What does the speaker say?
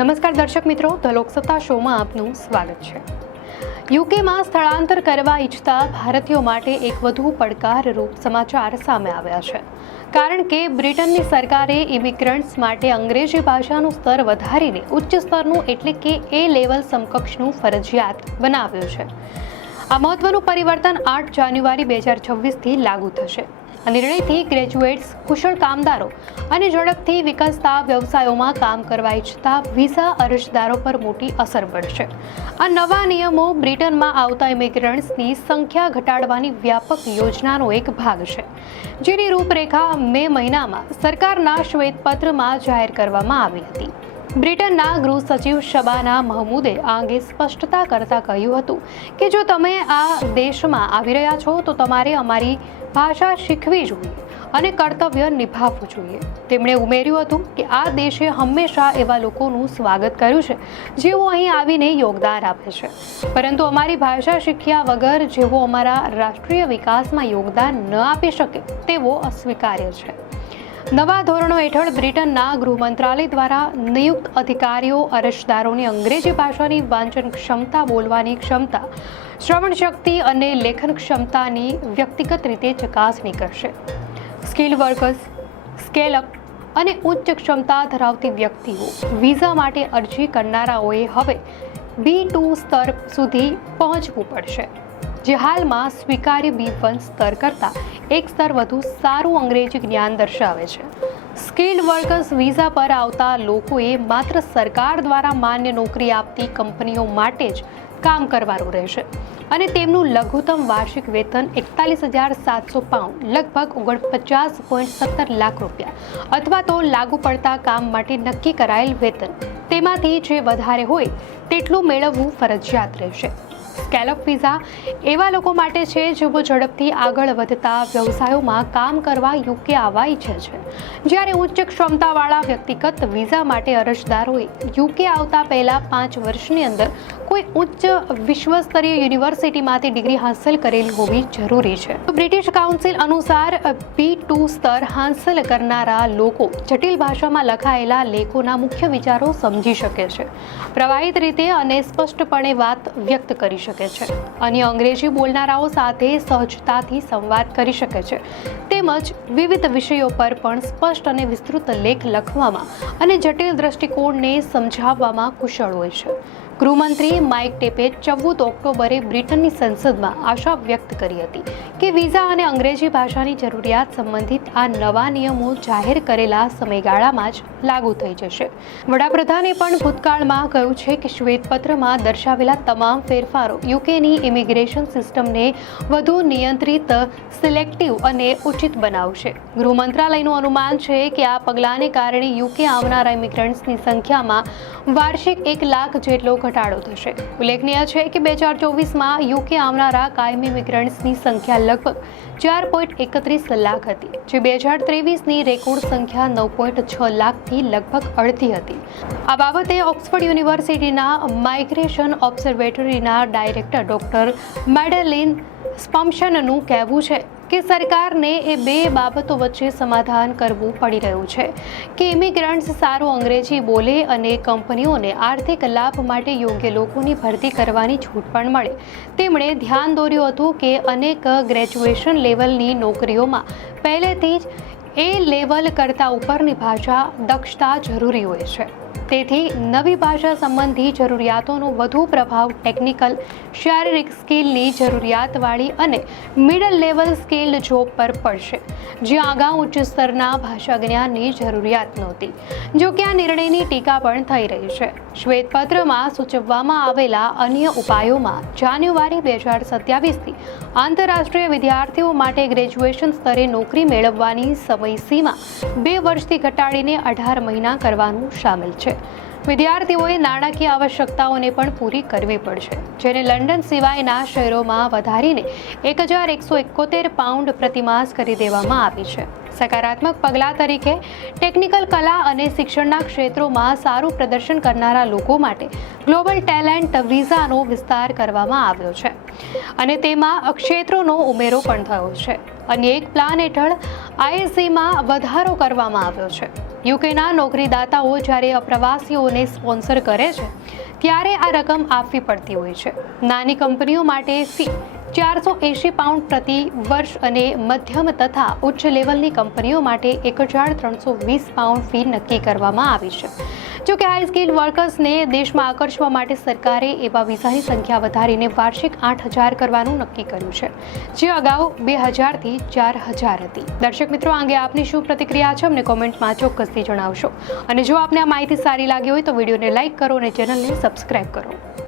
નમસ્કાર દર્શક મિત્રો, ધ લોકસત્તા શોમાં આપનું સ્વાગત છે। યુકેમાં સ્થળાંતર કરવા ઈચ્છતા ભારતીયો માટે એક વધુ પડકારરૂપ સમાચાર સામે આવ્યા છે, કારણ કે બ્રિટનની સરકારે ઇમિગ્રન્ટ્સ માટે અંગ્રેજી ભાષાનું સ્તર વધારીને ઉચ્ચ સ્તરનું એટલે કે A લેવલ સમકક્ષનું ફરજિયાત બનાવ્યું છે। આ મહત્વનું પરિવર્તન 8 જાન્યુઆરી 2026થી લાગુ થશે। આ નિર્ણયથી ગ્રેજ્યુએટ્સ, કુશળ કામદારો અને ઝડપથી વિકસતા વ્યવસાયોમાં કામ કરવા ઈચ્છતા વિઝા અરજદારો પર મોટી અસર પડશે। આ નવા નિયમો બ્રિટનમાં આવતા ઇમિગ્રન્ટ્સની સંખ્યા ઘટાડવાની વ્યાપક યોજનાનો એક ભાગ છે, જેની રૂપરેખા મે મહિનામાં સરકારના શ્વેતપત્રમાં જાહેર કરવામાં આવી હતી। બ્રિટનના ગૃહ સચિવ શબાના મહમૂદે આ અંગે સ્પષ્ટતા કરતા કહ્યું હતું કે જો તમે આ દેશમાં આવી રહ્યા છો તો તમારે અમારી ભાષા શીખવી જોઈએ અને કર્તવ્ય નિભાવવું જોઈએ। તેમણે ઉમેર્યું હતું કે આ દેશે હંમેશા એવા લોકોનું સ્વાગત કર્યું છે જેઓ અહીં આવીને યોગદાન આપે છે, પરંતુ અમારી ભાષા શીખ્યા વગર જેઓ અમારા રાષ્ટ્રીય વિકાસમાં યોગદાન ન આપી શકે તેવો અસ્વીકાર્ય છે। નવા ધોરણો હેઠળ બ્રિટનના ગૃહ મંત્રાલય દ્વારા નિયુક્ત અધિકારીઓ અરજદારોની અંગ્રેજી ભાષાની વાંચન ક્ષમતા, બોલવાની ક્ષમતા, શ્રવણ શક્તિ અને લેખન ક્ષમતાની વ્યક્તિગત રીતે ચકાસણી કરશે। સ્કિલ વર્કર્સ, સ્કેલ અપ અને ઉચ્ચ ક્ષમતા ધરાવતી વ્યક્તિઓ વિઝા માટે અરજી કરનારાઓએ હવે B2 સ્તર સુધી પહોંચવું પડશે, જે હાલમાં સ્વીકાર્ય B1 સ્તર કરતાં એક સ્તર વધુ સારું અંગ્રેજી જ્ઞાન દર્શાવે છે। સ્કિલ્ડ વર્કર્સ વિઝા પર આવતા લોકોએ માત્ર સરકાર દ્વારા માન્ય નોકરી આપતી કંપનીઓ માટે જ કામ કરવાનું રહેશે અને તેમનું લઘુત્તમ વાર્ષિક વેતન 41,700 પાઉન્ડ, લગભગ 49.17 લાખ રૂપિયા અથવા તો લાગુ પડતા કામ માટે નક્કી કરાયેલ વેતન તેમાંથી જે વધારે હોય તેટલું મેળવવું ફરજિયાત રહેશે। સ્કેલઅપ વિઝા એવા લોકો માટે છે જેઓ ઝડપથી આગળ વધતા વ્યવસાયોમાં કામ કરવા યુકે આવવા ઈચ્છે છે, જ્યારે ઉચ્ચ ક્ષમતાવાળા વ્યક્તિગત વિઝા માટે અરજદારોએ યુકે આવતા પહેલા 5 વર્ષની અંદર કોઈ ઉચ્ચ વિશ્વસ્તરીય યુનિવર્સિટીમાંથી ડિગ્રી હાંસલ કરેલી હોવી જરૂરી છે। બ્રિટિશ કાઉન્સિલ અનુસાર B2 સ્તર હાંસલ કરનારા લોકો જટિલ ભાષામાં લખાયેલા લેખોના મુખ્ય વિચારો સમજી શકે છે, પ્રવાહિત રીતે અને સ્પષ્ટપણે વાત વ્યક્ત કરી શકે છે, અન્ય અંગ્રેજી બોલનારાઓ સાથે સહજતાથી સંવાદ કરી શકે છે, તેમજ વિવિધ વિષયો પર પણ સ્પષ્ટ અને વિસ્તૃત લેખ લખવામાં અને જટિલ દ્રષ્ટિકોણને સમજાવવામાં કુશળ હોય છે। ગૃહમંત્રી માઇક ટેપે 14 ઓક્ટોબરે બ્રિટનની સંસદમાં આશા વ્યક્ત કરી હતી કે વિઝા અને અંગ્રેજી ભાષાની જરૂરિયાત સંબંધિત આ નવા નિયમો જાહેર કરેલા સમયગાળામાં જ લાગુ થઈ જશે। વડાપ્રધાને પણ ભૂતકાળમાં કહ્યું છે કે શ્વેતપત્રમાં દર્શાવેલા તમામ ફેરફારો યુકેની ઇમિગ્રેશન સિસ્ટમને વધુ નિયંત્રિત, સિલેક્ટિવ અને ઉચિત બનાવશે। ગૃહ મંત્રાલયનું અનુમાન છે કે આ પગલાંને કારણે યુકે આવનારા ઇમિગ્રન્ટ્સની સંખ્યામાં વાર્ષિક 1 લાખ જેટલો ઘટાડો થશે। ઉલ્લેખનીય છે કે 2024માં યુકે આવનારા કાયમી ઇમિગ્રન્ટ્સની સંખ્યા લગભગ 4.31 લાખ હતી, જે 2023ની રેકોર્ડ સંખ્યા 9.6 લાખથી લગભગ અડધી હતી। આ બાબતે ઓક્સફર્ડ યુનિવર્સિટીના માઇગ્રેશન ઓબ્ઝર્વેટરીના ડાયરેક્ટર ડોક્ટર મેડેલિન સ્પમ્પશનનું કહેવું છે કે સરકારને એ બે બાબતો વચ્ચે સમાધાન કરવું પડી રહ્યું છે કે ઇમિગ્રન્ટ્સ સારું અંગ્રેજી બોલે અને કંપનીઓને આર્થિક લાભ માટે યોગ્ય લોકોની ભરતી કરવાની છૂટ પણ મળે। તેમણે ધ્યાન દોર્યું હતું કે અનેક ગ્રેજ્યુએશન લેવલની નોકરીઓમાં પહેલેથી જ A લેવલ કરતાં ઉપરની ભાષા દક્ષતા જરૂરી હોય છે, તેથી નવી ભાષા સંબંધી જરૂરિયાતોનો વધુ પ્રભાવ ટેકનિકલ, શારીરિક સ્કિલની જરૂરિયાતવાળી અને મિડલ લેવલ સ્કિલ્ડ જોબ પર પડશે, જ્યાં અગાઉ ઉચ્ચ સ્તરના ભાષા જ્ઞાનની જરૂરિયાત નહોતી। જો કે આ નિર્ણયની ટીકા પણ થઈ રહી છે। શ્વેતપત્રમાં સૂચવવામાં આવેલા અન્ય ઉપાયોમાં જાન્યુઆરી 2027થી આંતરરાષ્ટ્રીય વિદ્યાર્થીઓ માટે ગ્રેજ્યુએશન સ્તરે નોકરી મેળવવાની સમયસીમા 2 વર્ષથી ઘટાડીને 18 મહિના કરવાનું સામેલ છે। વિદ્યાર્થીઓએ નાણાકીય આવશ્યકતાઓને પણ પૂરી કરવી પડશે, જેને લંડન સિવાયના શહેરોમાં વધારીને 1,171 પાઉન્ડ પ્રતિમાસ કરી દેવામાં આવી છે। સકારાત્મક પગલાં તરીકે ટેકનિકલ, કલા અને શિક્ષણના ક્ષેત્રોમાં સારું પ્રદર્શન કરનારા લોકો માટે ગ્લોબલ ટેલેન્ટ વિઝાનો વિસ્તાર કરવામાં આવ્યો છે અને તેમાં ક્ષેત્રોનો ઉમેરો પણ થયો છે। અન્ય એક પ્લાન હેઠળ આઈએસસીમાં વધારો કરવામાં આવ્યો છે. યુકેના નોકરીદાતાઓ જ્યારે અપ્રવાસીઓને સ્પોન્સર કરે છે ત્યારે આ રકમ આપવી પડતી હોય છે. નાની કંપનીઓ માટે ફી £480 પ્રતિ વર્ષ અને મધ્યમ તથા ઉચ્ચ લેવલની કંપનીઓ માટે £1320 ફી નક્કી કરવામાં આવી છે. જો કે હાઈ સ્કિલ્ડ વર્કર્સને દેશમાં આકર્ષવા માટે સરકારે એવા વિઝાની સંખ્યા વધારીને વાર્ષિક 8,000 કરવાનું નક્કી કર્યું છે, જે અગાઉ 2,000થી 4,000 હતી. દર્શક મિત્રો, આ અંગે આપની શું પ્રતિક્રિયા છે અમને કોમેન્ટમાં ચોક્કસથી જણાવશો. અને જો આપને આ માહિતી સારી લાગી હોય તો વિડીયોને લાઇક કરો અને ચેનલને સબસ્ક્રાઇબ કરો.